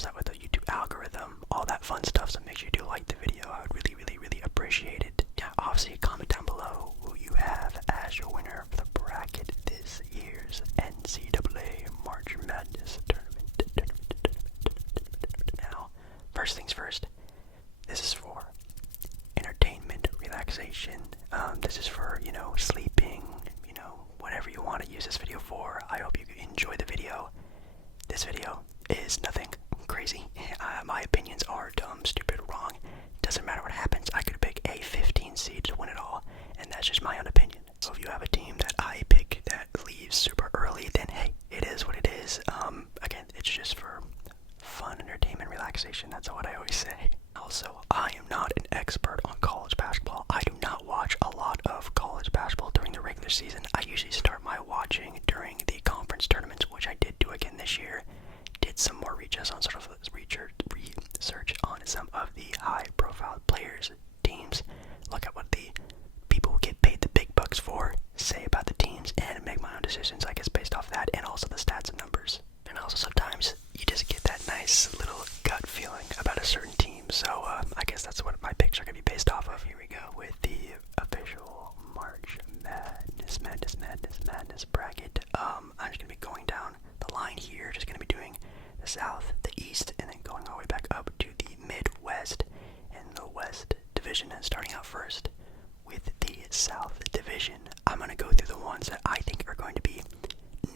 helps out with the YouTube algorithm, all that fun stuff. So make sure you do like the video. I would really, really, really appreciate it. Yeah, obviously comment down below who you have as your winner for the bracket this year's NCAA March Madness tournament. Now, first things first, this is for entertainment, relaxation. This is for, sleeping, whatever you want to use this video for. I hope you enjoy the video. This video is nothing crazy. My opinions are dumb, stupid, wrong. Doesn't matter what happens. I could pick a 15 seed to win it all, and that's just my own opinion. So if you have a team that I pick that leaves super early, then hey, it is what it is. Again, it's just for fun, entertainment, relaxation. That's what I always say. Also, I am not an expert on college basketball. I do not watch a lot of college basketball during the regular season. I usually start my watching during the conference tournaments, which I did do again this year. Did some more research on some of the high-profile players, teams. Look at what the people who get paid the big bucks for say about the teams, and make my own decisions, I guess, based off that, and also the stats and numbers. And also sometimes you just get that nice little gut feeling about a certain team. So I guess that's what my picks are going to be based off of. Here we go with the official March Madness bracket. I'm just going to be going down the line here. Just going to be doing the South, the East, and then going all the way back up to the Midwest and the West Division. And starting out first with the South Division, I'm going to go through the ones that I think are going to be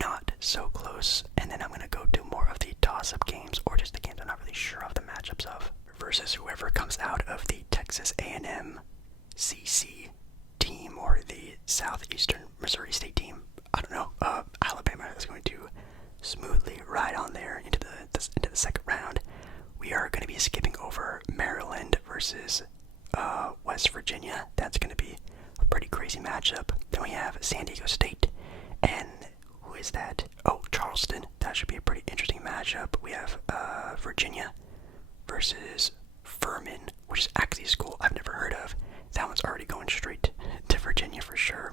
not so close, and then I'm going to go to more of the toss-up games, or just the games I'm not really sure of the matchups of, versus whoever comes out of the Texas A&M CC team, or the Southeastern Missouri State team. I don't know. Alabama is going to smoothly ride on there into the second round. We are going to be skipping over Maryland versus West Virginia. That's going to be a pretty crazy matchup. Then we have San Diego State, and who is that? Oh, Charleston. That should be a pretty interesting matchup. We have Virginia versus Furman, which is actually a school I've never heard of. That one's already going straight to Virginia for sure.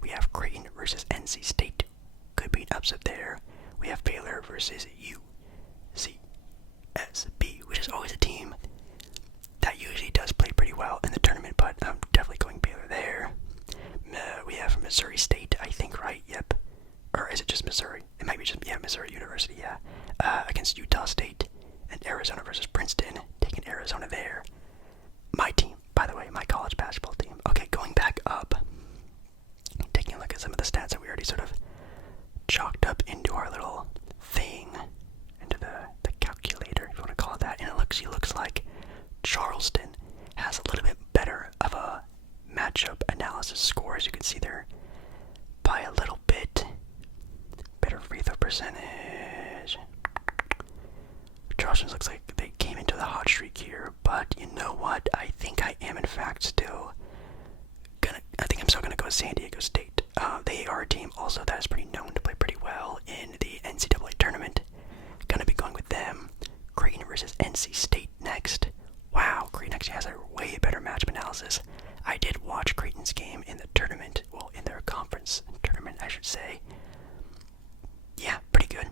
We have Creighton versus NC State. Could be an upset there. We have Baylor versus UCSB, which is always a team that usually does play pretty well in the tournament, but I'm definitely going Baylor there. We have Missouri State, I think, right? Yep. Or is it just Missouri? It might be just, Missouri University, yeah. Against Utah State. And Arizona versus Princeton. Taking Arizona there. My team, by the way, my college basketball team. Okay, going back up. Taking a look at some of the stats that we already sort of chalked up into our little thing. Into the calculator, if you want to call it that. And it looks like Charleston has a little bit better of a matchup analysis score, as you can see there, by a little bit. Better free throw percentage. Charleston looks like they came into the hot streak here, but you know what? I think I am in fact still gonna go with San Diego State. They are a team also that is pretty known to play pretty well in the NCAA tournament. Gonna be going with them. Creighton versus NC State next. Wow, Creighton actually has a way better matchup analysis. I did watch Creighton's game in the tournament, well, in their conference tournament, I should say. Yeah, pretty good.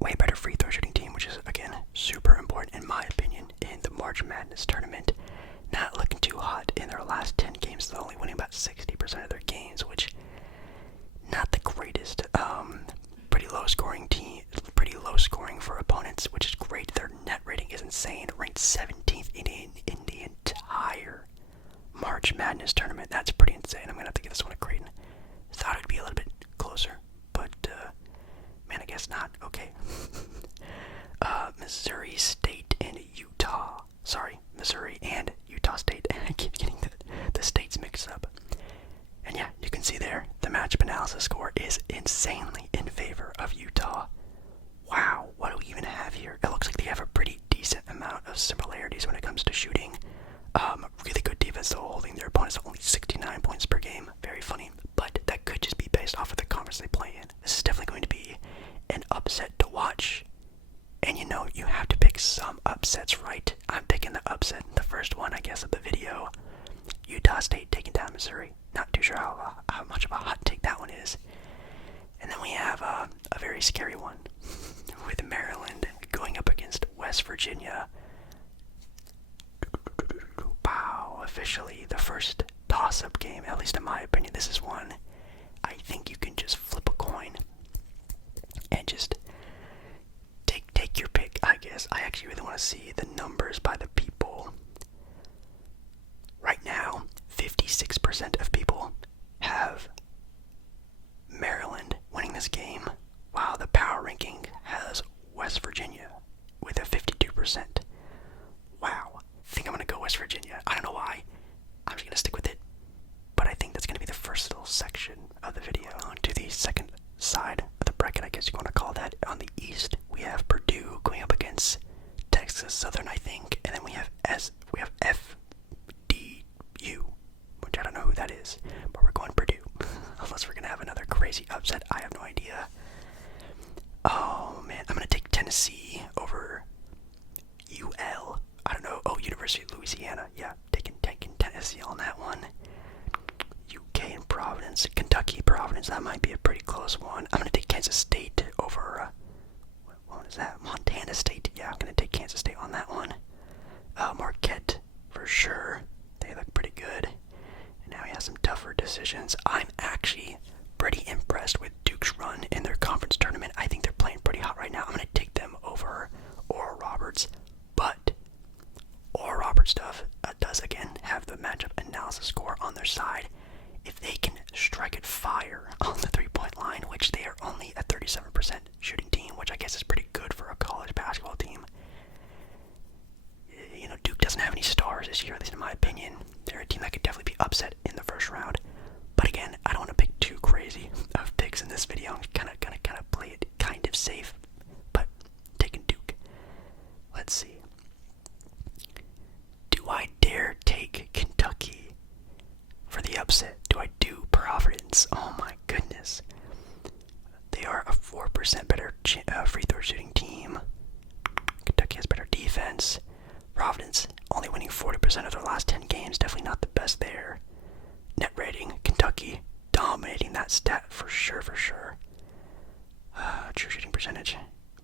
Way better free throw shooting team, which is, again, super important in my opinion in the March Madness tournament. Not looking too hot in their last 10 games. They're only winning about 60% of their games, which not the greatest. Pretty low scoring team, pretty low scoring for opponents, which is great. Their net rating is insane, ranked 17th in the entire March Madness tournament. That's pretty insane. I'm gonna have to give this one a Creighton. Thought it'd be a little bit closer, but man, I guess not. Okay. Missouri State and Utah. Sorry, Missouri and Utah State. I keep getting the states mixed up. And yeah, you can see there, the matchup analysis score is insanely in favor of Utah. Wow, what do we even have here? It looks like they have a pretty decent amount of similarities when it comes to shooting. Really good defense, though, holding their opponents to only 69 points per game. Very funny, but that could just be based off of the conference they play in. This is definitely going to be an upset to watch. And you know, you have to pick some upsets, right? I'm picking the upset, the first one, I guess, of the video. Utah State taking down Missouri. Not too sure how much of a hot take that one is. And then we have a very scary one with Maryland going up against West Virginia. Wow, officially the first toss-up game, at least in my opinion. This is one I think you can just flip a coin and just take your pick, I guess. I actually really want to see the numbers by the people. Right now, 56% of people have Maryland winning this game. Wow, the power ranking has West Virginia with a 52%. Wow. I think I'm going to go West Virginia. I don't know why. I'm just going to stick with it. But I think that's going to be the first little section of the video. On to the second side of the bracket, I guess you want to call that. On the East, we have Purdue going up against Texas Southern, I think. And then we have FDU, which I don't know who that is. But we're going Purdue. Unless we're going to have another crazy upset. I have no idea. Oh, man. I'm going to take Tennessee over UL. I don't know. Oh, University of Louisiana. Yeah, taking Tennessee on that one. UK and Providence. Kentucky, Providence. That might be a pretty close one. I'm going to take Kansas State over, what is that? Montana State. Yeah, I'm going to take Kansas State on that one. Marquette, for sure. They look pretty good. And now we have some tougher decisions. I'm actually pretty impressed with Duke's run in their conference tournament. I think they're playing pretty hot right now. I'm going to take them over Oral Roberts. But Oral Roberts does again have the matchup analysis score on their side. If they can strike it fire on the three-point line, which they are only a 37% shooting team, which I guess is pretty good for a college basketball team. You know, Duke doesn't have any stars this year, at least in my opinion. They're a team that could definitely be upset in the first round. But again, I don't want to pick too crazy of picks in this video. I'm gonna play it kind of safe, but taking Duke. Let's see. Do I dare take Kentucky for the upset? Do I do Providence? Oh my goodness. They are a 4% better free throw shooting team. Kentucky has better defense. Providence only winning 40% of their last 10 games. Definitely not the best there. Net rating, Kentucky dominating that stat for sure. True shooting percentage.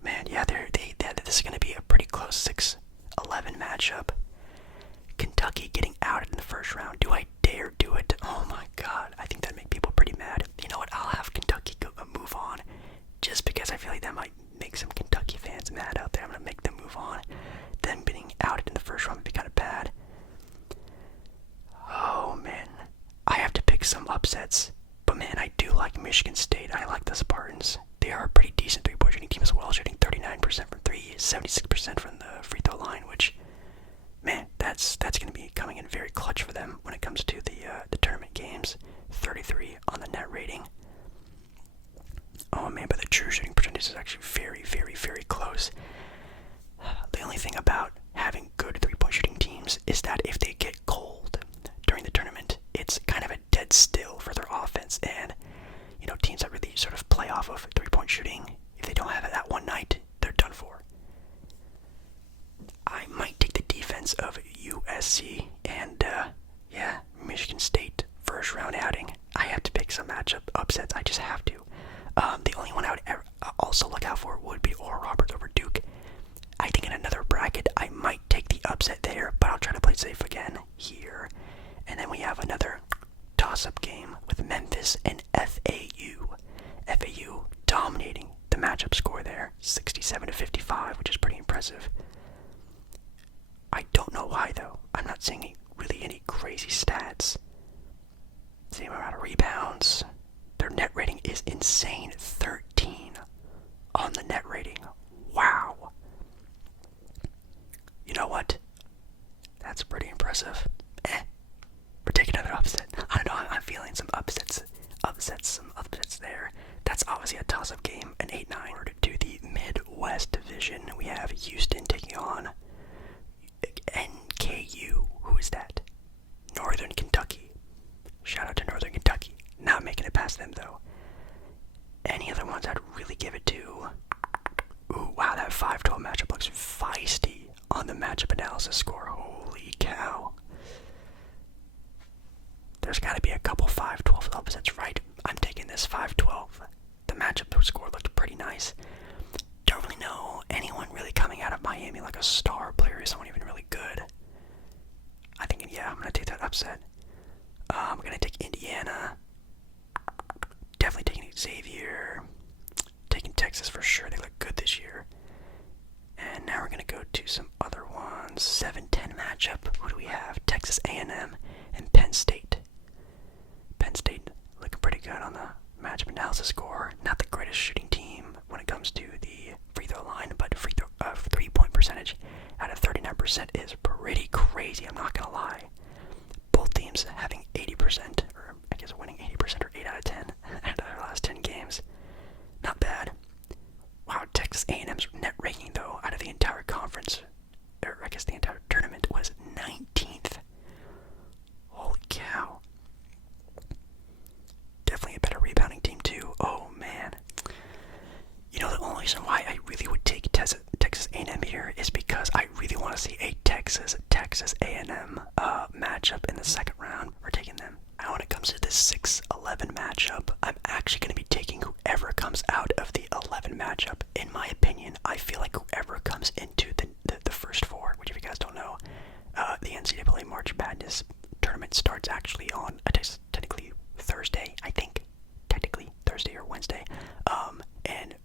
Man, yeah, this is going to be a pretty close 6-11 matchup. Kentucky getting outed in the first round. Do I dare do it? Oh my god, I think that'd make people pretty mad. You know what, I'll have Kentucky move on, just because I feel like that might make some Kentucky fans mad out there. I'm going to make them move on. Them being outed in the first round would be kind of bad. Oh man, I have to pick some upsets. But man, I do like Michigan State. I like the Spartans. They are a pretty decent three-point shooting team as well, shooting 39% from three, 76% from the free throw line, which, man, that's going to be coming in very clutch for them when it comes to the tournament games. 33 on the net rating. Oh man, but the true shooting percentage is actually very close. The only thing about having good three-point shooting teams is that if they get cold during the tournament, it's kind of a dead still for their offense. And, you know, teams that really sort of play off of three-point shooting, if they don't have it that one night, they're done for. I might take the defense of USC and, Michigan State first round outing. I have to pick some matchup upsets. I just have to. The only one I would also look out for would be Oral Roberts over Duke. I think in another bracket, I might take the upset there, but I'll try to play safe again here. And then we have another toss-up game with Memphis and FAU. FAU dominating the matchup score there, 67-55, which is pretty impressive. I don't know why, though. I'm not seeing really any crazy stats. Same amount of rebounds. Their net rating is insane, 13 on the net rating. Wow. You know what? That's pretty impressive. We're taking another upset. I don't know, I'm feeling some upsets there. That's obviously a toss-up game, an 8-9. We're to the Midwest Division. We have Houston taking on NKU. Who is that? Northern Kentucky. Shout out to Northern Kentucky. Not making it past them, though. Any other ones I'd really give it to? Ooh, wow, that 5-12 matchup looks feisty on the matchup analysis score. Holy cow. like a star player, someone even really good. I think, yeah, I'm gonna take that upset. I'm gonna take Indiana. Definitely taking Xavier. Taking Texas for sure. They look good this year. And now we're gonna go to some other ones. 7-10 matchup. Who do we have? Texas A&M and Penn State. Penn State looking pretty good on the matchup analysis score. Not the greatest shooting team when it comes to the free throw line, but 3-point percentage out of 39% is pretty crazy. I'm not gonna lie. Both teams having 80%, or I guess winning 80% or 8 out of 10 out of their last 10 games. Not bad. Wow, Texas A&M's net ranking though out of the entire conference, or I guess the entire tournament, was 19th. Holy cow. Definitely a better rebounding team too. Oh man. You know, the only reason why I really would take Texas A&M here is because I really want to see a Texas A&M matchup in the second round. We're taking them. And when it comes to this 6-11 matchup, I'm actually going to be taking whoever comes out of the 11 matchup. In my opinion, I feel like whoever comes into the first four, which if you guys don't know, the NCAA March Madness tournament starts actually on technically Thursday, I think. Technically Thursday or Wednesday. And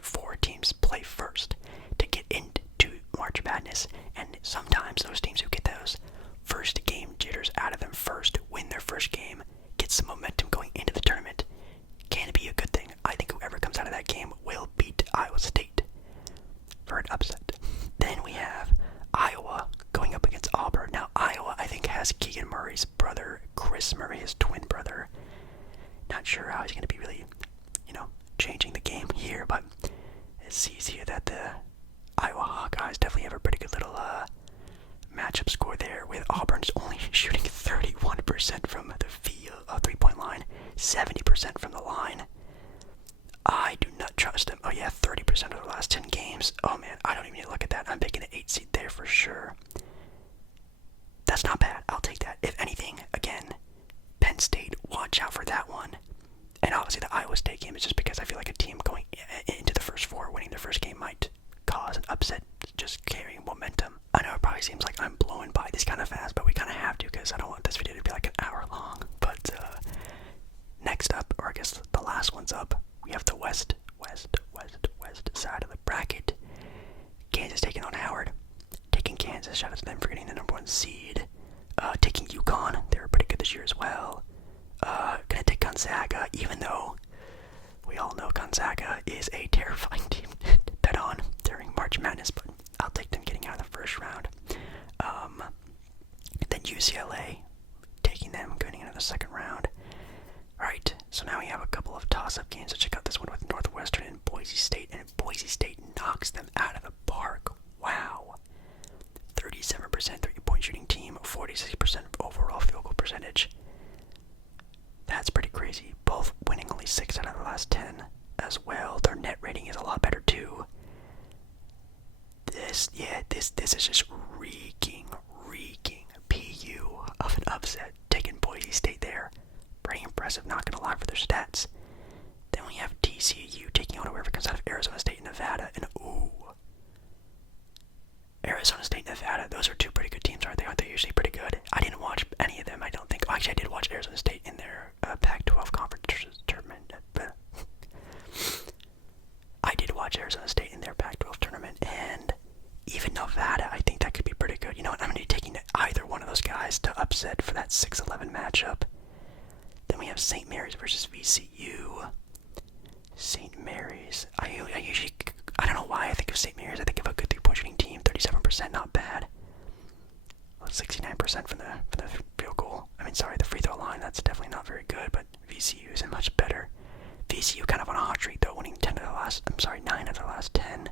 4 teams play first to get into March Madness, and sometimes those teams who get those first game jitters out of them first, win their first game, get some momentum going into the tournament, can be a good thing. I think whoever comes out of that game will beat Iowa State for an upset. Then we have Iowa going up against Auburn. Now Iowa, I think, has Keegan Murray's brother, Chris Murray, his twin brother. Not sure how he's going to be really, changing the game here, but it sees here that the Iowa Hawkeyes definitely have a pretty good little matchup score there, with Auburn's only shooting 31% from the field, 3-point line, 70% from the line. I do not trust them. Oh yeah, 30% of the last 10 games. Oh man, I don't even need to look at that. I'm picking an 8 seed there for sure. That's not bad. I'll take that. If anything, again, Penn State, watch out for that one. And obviously the Iowa State game is just because I feel like a team going into the first 4, winning their first game, might cause an upset, just carrying momentum. I know it probably seems like I'm blowing by this kind of fast, but we kind of have to because I don't want this video to be like an hour long. But next up, or I guess the last one's up, we have the west side of the bracket. Kansas taking on Howard. Taking Kansas, shout out to them for getting the #1 seed. Taking UConn, they were pretty good this year as well. Gonna take Gonzaga, even though we all know Gonzaga is a terrifying team to bet on during March Madness, but I'll take them getting out of the first round. Then UCLA, taking them getting into the second round. Alright, so now we have a couple of toss-up games. Let's check out this one with Northwestern and Boise State, and Boise State knocks them out of the park. Wow. 37% 3-point shooting team, 46% overall field goal percentage. That's pretty crazy. Both winning only 6 out of the last 10 as well. Their net rating is a lot better too. This is just reeking PU of an upset. Taking Boise State there. Pretty impressive, not gonna lie, for their stats. Then we have TCU taking on whoever comes out of Arizona State and Nevada. And Arizona State and Nevada, those are 2 pretty good teams, aren't they? Aren't they usually pretty good? I didn't watch any of them, I don't think. Oh, actually, I did watch Arizona State in their Pac-12 conference tournament. I did watch Arizona State in their Pac-12 tournament, and even Nevada, I think that could be pretty good. You know what? I'm going to be taking either one of those guys to upset for that 6-11 matchup. Then we have St. Mary's versus VCU. St. Mary's. I don't know why I think of St. Mary's. I think of a good 3-point shooting team. 37%, not bad. Well, 69% from the field goal. The free throw line. That's definitely not very good, but VCU is much better. VCU kind of on a hot streak though, winning 9 of the last 10.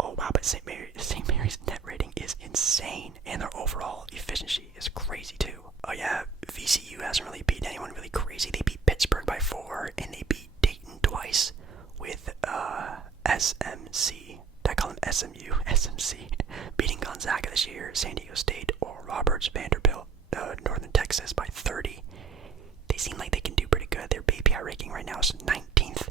Oh wow, but St. Mary's net rating is insane, and their overall efficiency is crazy too. Oh yeah, VCU hasn't really beaten anyone really crazy. They beat Pittsburgh by 4, and they beat Dayton twice with SMC. I call them SMC. Beating Gonzaga this year, San Diego State, Oral Roberts, Vanderbilt, Northern Texas by 30. They seem like they can do pretty good. Their BPI ranking right now is 19th.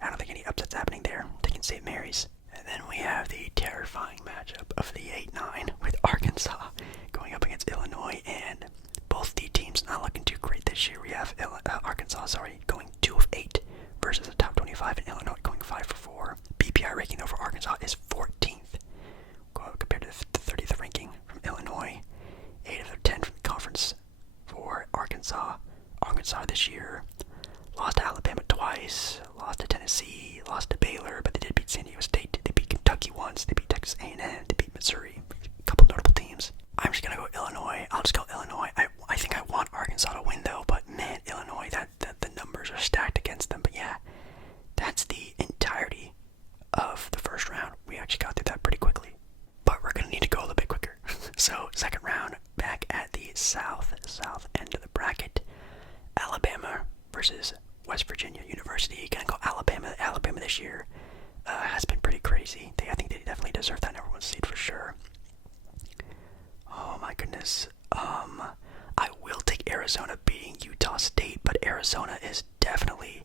I don't think any upsets happening there. Taking St. Mary's. And then we have the terrifying matchup of the 8-9 with Arkansas going up against Illinois, and both the teams not looking too great this year. We have Arkansas, going 2 of 8 versus the top 25, and Illinois going 5 for 4. BPI ranking though for Arkansas is 14th compared to the 30th ranking from Illinois. 8 of 10 from the conference for Arkansas. Arkansas this year lost to Alabama twice, lost to Tennessee, lost to Baylor, but they did beat San Diego State. They beat Kentucky once. They beat Texas A&M. They beat Missouri. A couple notable teams. I'm just gonna go Illinois. I'll just go Illinois. I think I want Arkansas to win though, but man, Illinois, that the numbers are stacked against them. But yeah, that's the entirety of the first round. We actually got through that pretty quickly, but we're gonna need to go a little bit quicker. So second round, back at the south end of the bracket, Alabama versus West Virginia University. Gonna go Alabama. Alabama this year has been pretty crazy. I think they definitely deserve that number 1 seed for sure. Oh my goodness. I will take Arizona beating Utah State, but Arizona is definitely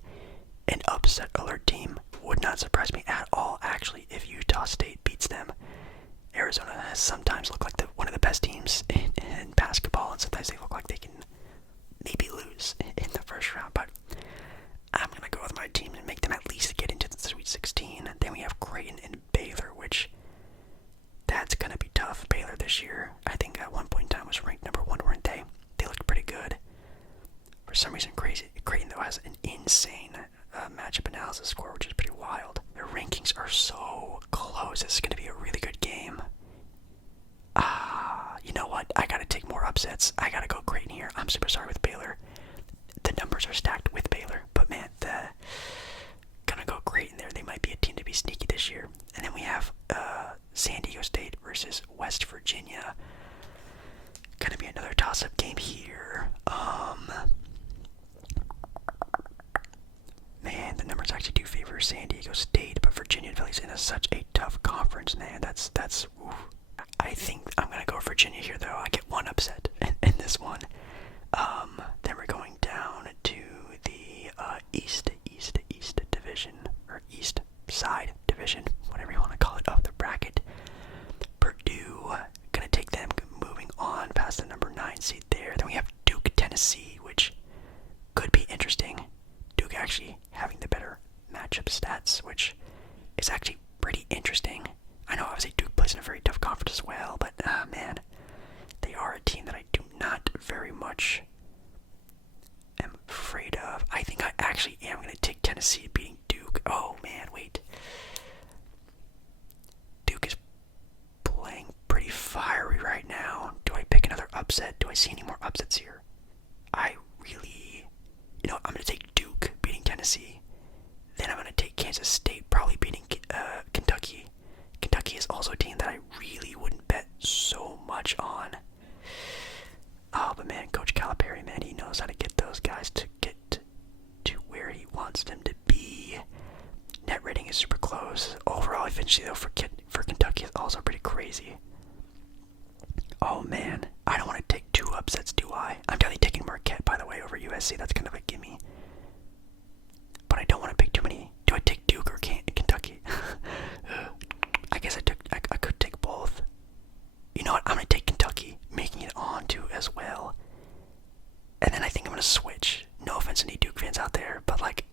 an upset alert team. Would not surprise me at all, actually, if Utah State beats them. Arizona has sometimes looked like one of the best teams in basketball, and sometimes they look like they can maybe lose in the first round, but I'm going to go with my team and make them at least get into the Sweet 16. Then we have Creighton and Baylor, which that's going to be tough. Baylor this year, I think at one point in time was ranked number 1, weren't they? They looked pretty good. For some reason, Creighton, though, has an insane matchup analysis score, which is pretty wild. Their rankings are so close. This is going to be a really good game. You know what? I got to take more upsets. I got to go Creighton here. I'm super sorry with Baylor. The numbers are stacked with Baylor, but man, gonna go Creighton there. They might be a team to be sneaky this year. And then we have San Diego State versus West Virginia. Gonna be another toss-up game here. Man, the numbers actually do favor San Diego State, but Virginia is in such a tough conference, man. That's oof. I think I'm gonna go Virginia here, though. I get one upset in this one. Then we're going down to the East Division, or East Side Division, whatever you want to call it, of the bracket. Purdue, gonna take them moving on past the number 9 seed there. Then we have Duke, Tennessee, which could be interesting. Duke actually having the better matchup stats, which is actually pretty interesting. I know obviously Duke plays in a very tough conference as well, but man, they are a team that I do not very much am afraid of. I think I actually am going to take Tennessee beating Duke. Oh man, wait. Duke is playing pretty fiery right now. Do I pick another upset? Do I see any more upsets here? I really, I'm going to take Duke beating Tennessee. Then I'm going to take Kansas State probably beating Kentucky. Kentucky is also a team that I really wouldn't bet so much on. Oh, but man, Coach Calipari, man, he knows how to get those guys to get to where he wants them to be. Net rating is super close. Overall efficiency, though, for Kentucky is also pretty crazy. Oh, man, I don't want to take 2 upsets, do I? I'm definitely taking Marquette, by the way, over USC. That's kind of a gimme. But I don't want to pick too many. Do I take Duke or Kentucky? I guess I could take both. You know what? I'm going to take Kentucky, making it on to as well. And then I think I'm going to switch. No offense to any Duke fans out there, but like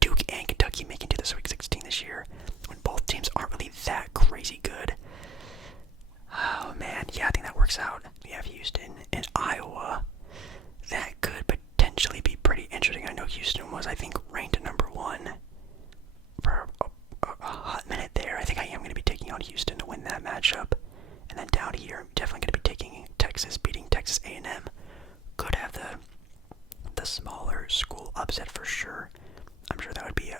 Duke and Kentucky making to the Sweet 16 this year when both teams aren't really that crazy good. Oh man, yeah, I think that works out. We have Houston and Iowa. That could potentially be pretty interesting. I know Houston was, I think, ranked number 1 for a hot minute there. I think I am going to be taking on Houston to win that matchup. And then down here, I'm definitely going to be taking Texas, beating Texas A&M. Could have the smaller school upset for sure. I'm sure that would be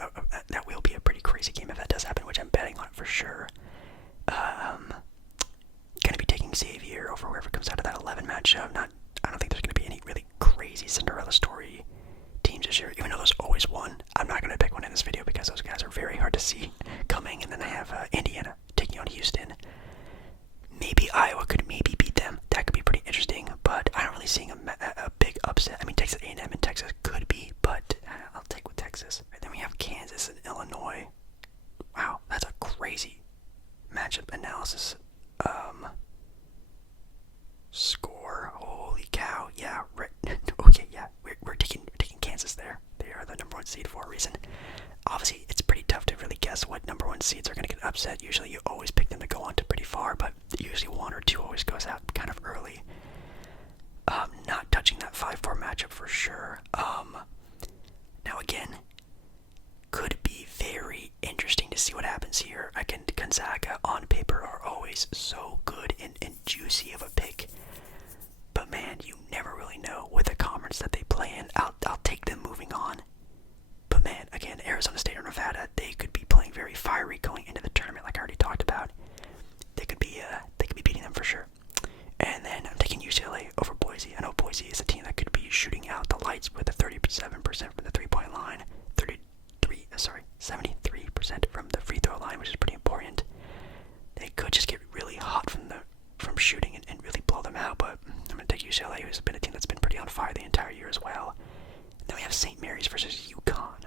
that will be a pretty crazy game if that does happen, which I'm betting on it for sure. Going to be taking Xavier over whoever comes out of that 11 matchup. I don't think there's going to be any really crazy Cinderella story teams this year, even though there's always one. I'm not going to pick one in this video because those guys are very hard to see coming. And then I have Indiana taking on Houston. Maybe Iowa could maybe beat them. That could be pretty interesting, but I don't really see a big upset. I mean, Texas A&M and Texas could be, but I'll take with Texas. Right, then we have Kansas and Illinois. Wow, that's a crazy matchup. matchup analysis. Score. Holy cow. Yeah, right. Okay, yeah. We're taking Kansas there. They are the number 1 seed for a reason. Obviously, it's pretty tough to really guess what number 1 seeds are going to get upset. Usually you always pick them to go on to pretty far, but usually 1 or 2 always goes out kind of early. Not touching that 5-4 matchup for sure. Now again, could be very interesting to see what happens here. Again, Gonzaga on paper are always so good and juicy of a pick. But man, you never really know with the conference that they play in. I'll take them moving on. But man, again, Arizona State or Nevada, they could be playing very fiery going into the tournament, like I already talked about. They could be beating them for sure. And then I'm taking UCLA over Boise. I know Boise is a team that could be shooting out the lights with a 37% from the 3-point line, 73% from the free throw line, which is pretty important. They could just get really hot from shooting and really blow them out. But I'm gonna take UCLA, who's been a team that's been pretty on fire the entire year as well. And then we have St. Mary's versus UConn,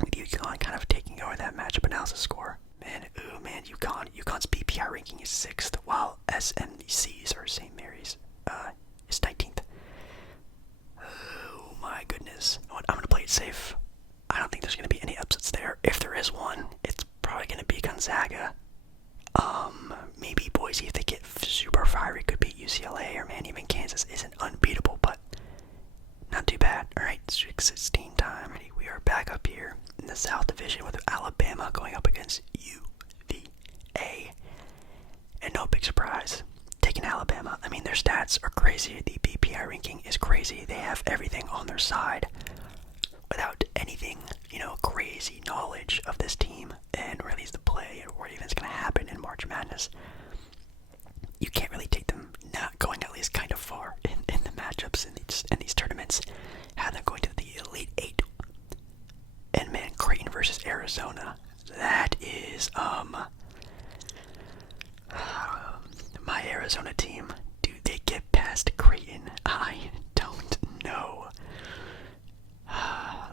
with UConn kind of taking over that matchup analysis score. Man, UConn's BPI ranking is 6th, while SMC's or St. Mary's is 19th. Oh my goodness. I'm going to play it safe. I don't think there's going to be any upsets there. If there is one, it's probably going to be Gonzaga. Maybe Boise, if they get super fiery, could beat UCLA, or man, even Kansas isn't unbeatable, but not too bad. Alright, 16 time. Ready? We are back up here in the South Division with Alabama going up against UVA. And no big surprise, taking Alabama. I mean, their stats are crazy. The BPI ranking is crazy. They have everything on their side without anything, crazy knowledge of this team and really the play or even it's going to happen in March Madness. You can't really take them not going at least kind of far in the matchups in these tournaments. Have them going to the Elite 8. And man, Creighton versus Arizona. That is, my Arizona team. Do they get past Creighton? I don't know.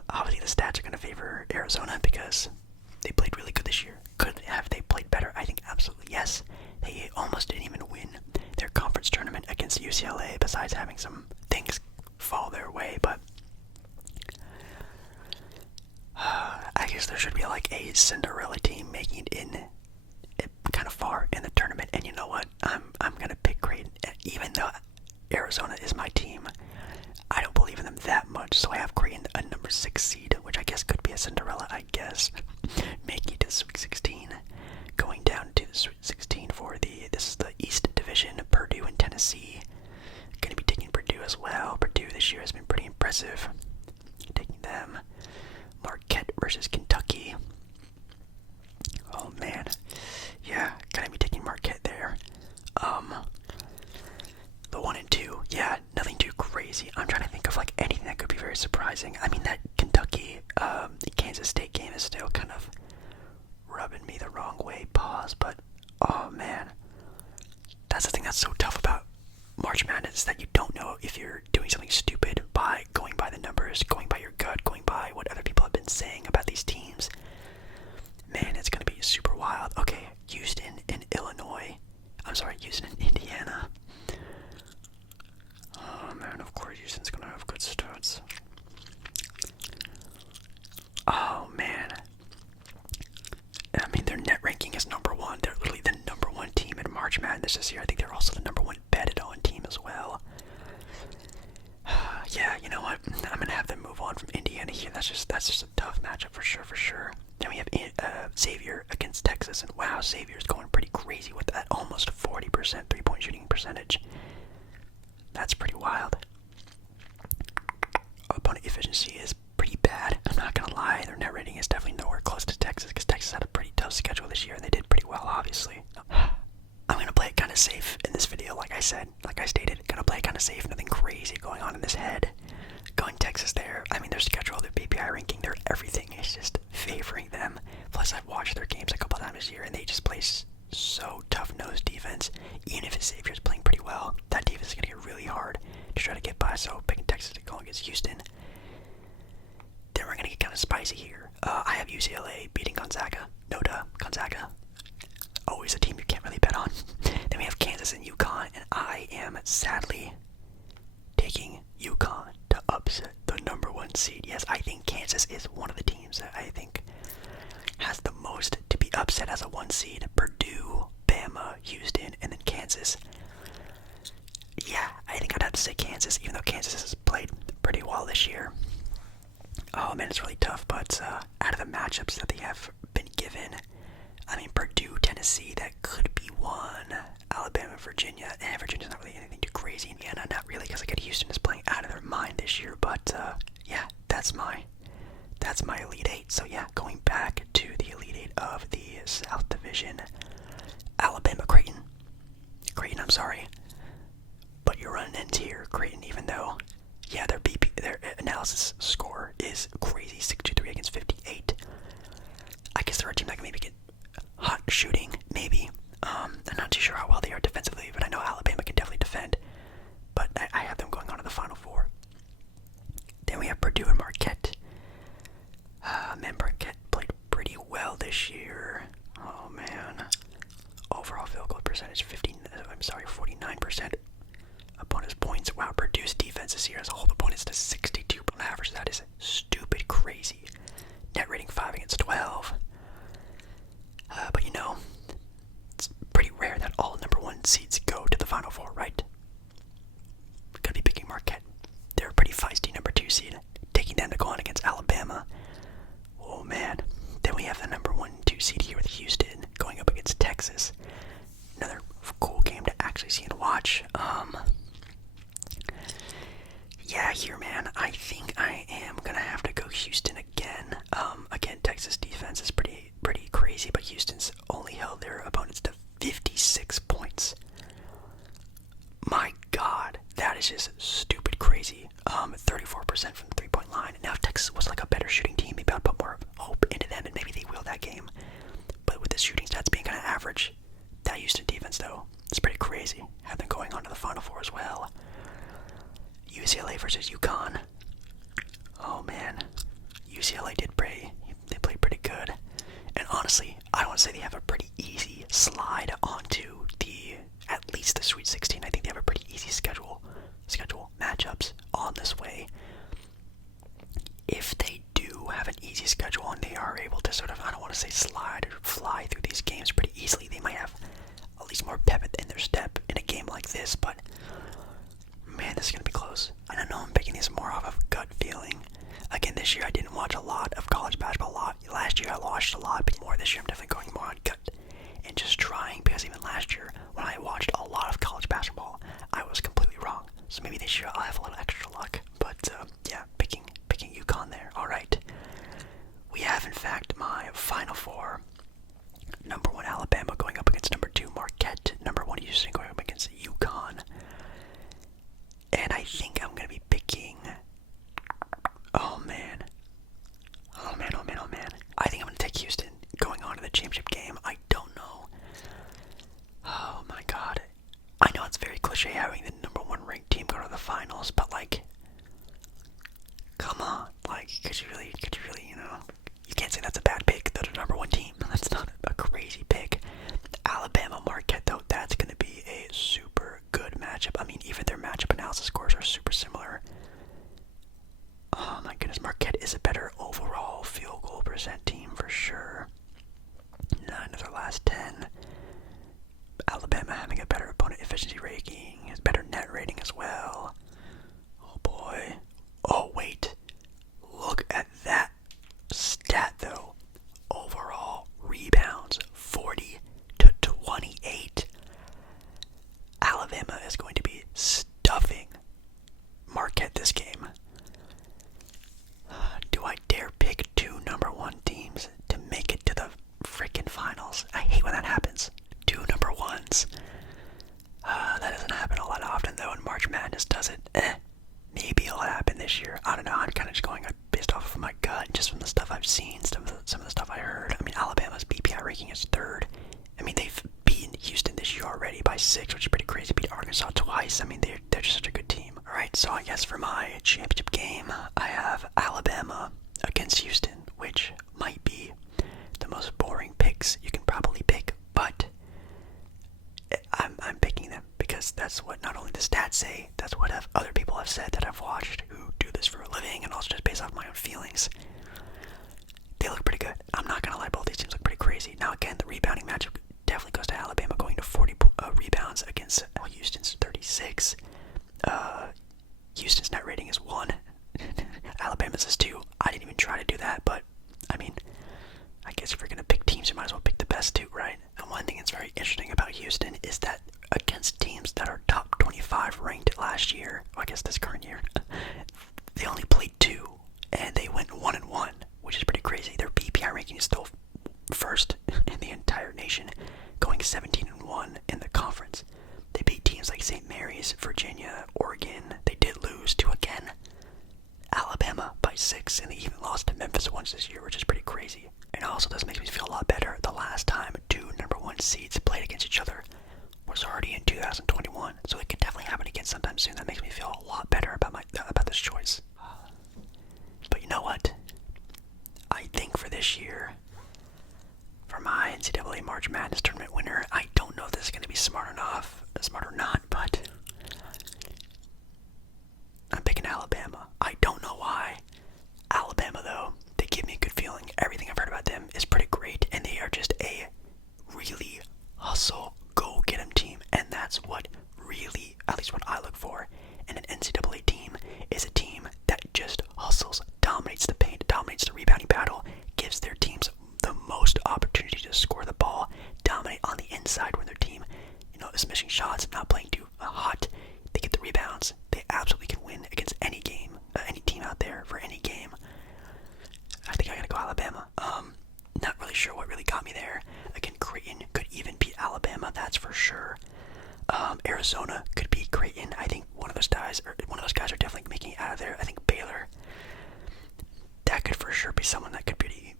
Obviously, the stats are going to favor Arizona because they played really good this year. Could have they played better? I think absolutely yes. They almost didn't even win their conference tournament against UCLA, besides having some things fall their way. But I guess there should be like a Cinderella team making it in kind of far in the tournament. And you know what? I'm gonna pick Creighton, even though Arizona is my team. I don't believe in them that much, so I have Creighton a number 6 seed, which I guess could be a Cinderella, I guess. Making it to the Sweet 16, going down to the Sweet 16 for this is the East Division, Purdue and Tennessee. Gonna be taking Purdue as well. Purdue this year has been pretty impressive. Taking them. Marquette versus Kentucky. Oh man, yeah, gonna be taking Marquette there. The 1 and 2, yeah, nothing too crazy. I'm trying to think of like anything that could be very surprising. I mean, that Kentucky, Kansas State game is still kind of rubbing me the wrong way. Pause, but oh man, that's the thing that's so tough about March Madness, is that you don't know if you're doing something stupid by going by the numbers, going by your gut, going by what other people have been saying about these teams. Man, it's gonna be super wild. Okay, Houston in Illinois. I'm sorry, Houston in Indiana. Oh man, of course Houston's gonna have good stats. Oh man. I mean, their net ranking is number 1. They're literally the number 1 team in March Madness this year. I think they're also the number 1 betted on team as well. Yeah, you know what? I'm gonna have them move on from Indiana here. That's just a tough matchup for sure. Then we have Xavier against Texas, and wow, Xavier's going pretty crazy with that almost 40% 3-point shooting percentage. That's pretty wild. Opponent efficiency is pretty bad. I'm not gonna lie. Their net rating is definitely nowhere close to Texas, because Texas had a pretty tough schedule this year, and they did pretty well, obviously. I'm gonna play it kind of safe in this video, like I stated. Gonna play it kind of safe. Nothing crazy going on in this head. Going Texas there. I mean, their schedule, their BPI ranking, their everything is just favoring them. Plus, I've watched their games a couple times this year, and they just play so tough-nosed defense. Even if Xavier's playing pretty well, that defense is gonna get really hard to try to get by. So picking Texas to go against Houston. Then we're gonna get kind of spicy here. I have UCLA beating Gonzaga. No duh, Gonzaga. Always a team Kansas and UConn, and I am sadly taking UConn to upset the number 1 seed. Yes, I think Kansas is one of the teams that I think has the most to be upset as a 1 seed. Purdue, Bama, Houston, and then Kansas. Yeah, I think I'd have to say Kansas, even though Kansas has played pretty well this year. Oh man, it's really tough, but out of the matchups that they have been given, I mean, Purdue, Tennessee, that could be one. Alabama, Virginia, Virginia's not really anything too crazy. Indiana, not really, because again, Houston is playing out of their mind this year. But yeah, that's my Elite Eight. So yeah, going back to the Elite Eight of the South Division, Alabama, Creighton, I'm sorry, but you're running into here, Creighton. Even though, yeah, their analysis score is crazy, 63 against 58. I guess they're a team that can maybe get hot shooting, maybe. I'm not too sure how well they are defensively, but I know Alabama can definitely defend. But I have them going on to the Final Four. Then we have Purdue and Marquette. Man, Marquette played pretty well this year. Oh man, overall field goal percentage 49%. Opponent's points. Wow, Purdue's defense this year as a whole opponents to 62 on average. That is stupid crazy. Net rating 5 against 12. But you know, it's pretty rare that all number 1 seeds go to the Final Four, right? We're gonna be picking Marquette. They're a pretty feisty number 2 seed, taking them to go on against Alabama. Oh man. Then we have the number 1 and 2 seed here with Houston going up against Texas. Another cool game to actually see and watch. Yeah, here, man, I think I am gonna have to go Houston again. Again, Texas defense is pretty crazy, but Houston's only held their opponents to 56 points. My God, that is just stupid crazy. 34% from the 3-point line. Now, if Texas was like a better shooting team, maybe I'd put more hope into them, and maybe they will that game. But with the shooting stats being kind of average, that Houston defense, though, it's pretty crazy. Have them going on to the Final Four as well. UCLA versus UConn. Oh man, UCLA they played pretty good. And honestly, I want to say they have a pretty easy slide onto at least the Sweet 16. I think they have a pretty easy schedule matchups on this way. If they do have an easy schedule and they are able to sort of, I don't want to say slide or fly through these games pretty easily, they might have at least more pep in their step in a game like this. But man, this is going to be close. I don't know, I'm picking these more off of gut feeling. Again, this year I didn't watch a lot of college basketball. Last year I watched a lot, but more this year I'm definitely going more on gut and just trying, because even last year when I watched a lot of college basketball, I was completely wrong. So maybe this year I'll have a little extra luck. But yeah, picking UConn there. All right, we have in fact my Final Four. Number 1 Alabama going up against number 2 Marquette. Number 1 Houston going up against UConn. And I think I'm going to be picking... Oh man. I think I'm going to take Houston going on to the championship game. I don't know. Oh my God. I know it's very cliche having the number 1 ranked team go to the finals, but like... Come on. Like, could you really, you know... You can't say that's a bad pick. They're the number 1 team. That's not a crazy pick. Alabama, Marquette, though, that's going to be a super good matchup. I mean, even their matchup analysis scores are super similar. Oh my goodness, Marquette is a better overall field goal percent team for sure. 9 of their last 10. Alabama having a better opponent efficiency rating, has better net rating as well. Oh boy. Oh wait. Look at that stat though. Overall rebounds 40 to 28. Alabama is going to be stuffing Marquette this game. Do I dare pick 2 number 1 teams to make it to the freaking finals? I hate when that happens. 2 number 1s. That doesn't happen a lot often though, and March Madness does it. Maybe it'll happen this year. I don't know. I'm kind of just going based off of my gut, just from the stuff I've seen, some of the stuff I heard. I mean, Alabama's BPI ranking is 3rd. I mean, they've beaten Houston this year already by 6, which is pretty crazy. Beat Arkansas twice. I mean, they're just such a good team. All right, so I guess for my championship game, I have Alabama against Houston, which might be the most boring picks you can probably pick, but I'm picking them. That's what not only the stats say, that's what other people have said that I've watched who do this for a living, and also just based off my own feelings. They look pretty good. I'm not gonna lie, both these teams look pretty crazy. Now again, the rebounding matchup definitely goes to Alabama, going to 40 rebounds against Houston's 36. Houston's net rating is 1. Alabama's is 2. I didn't even try to do that, but I mean, I guess if you're gonna pick teams, you might as well pick the best 2, right? And one thing that's very interesting about Houston is that against teams that are top 25 ranked last year, well, I guess this current year, they only played 2, and they went 1-1, which is pretty crazy. Their BPI ranking is still first in the entire nation, going 17-1 in the conference. They beat teams like St. Mary's, Virginia, Oregon. They did lose to, again, Alabama by 6, and they even lost to Memphis once this year, which is pretty crazy. And also, this makes me feel a lot better. The last time 2 number 1 seeds played against each other was already in 2021, so it could definitely happen again sometime soon. That makes me feel a lot better about this choice. But you know what? I think for this year, for my NCAA March Madness tournament winner, I don't know if this is going to be smart or not, but I'm picking Alabama. I don't know why. Alabama, though, they give me a good feeling. Everything I've heard about them is pretty great, and they are just a really hustle, go-get-em team, and that's what really, at least what I look for in an NCAA team, is a team that just hustles, dominates the paint, dominates the rebounding battle, gives their teams the most opportunity to score the ball, dominate on the inside when their team, is missing shots, not playing too hot. They get the rebounds. They absolutely can win against any game, any team out there for any game. I think I gotta go Alabama. Not really sure what really got me there. Again, Creighton could even beat Alabama, that's for sure. Arizona could beat Creighton. I think one of those guys are definitely making it out of there. I think Baylor, that could for sure be someone that could be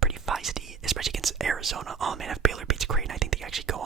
pretty feisty, especially against Arizona. Oh man, if Baylor beats Creighton, I think they actually go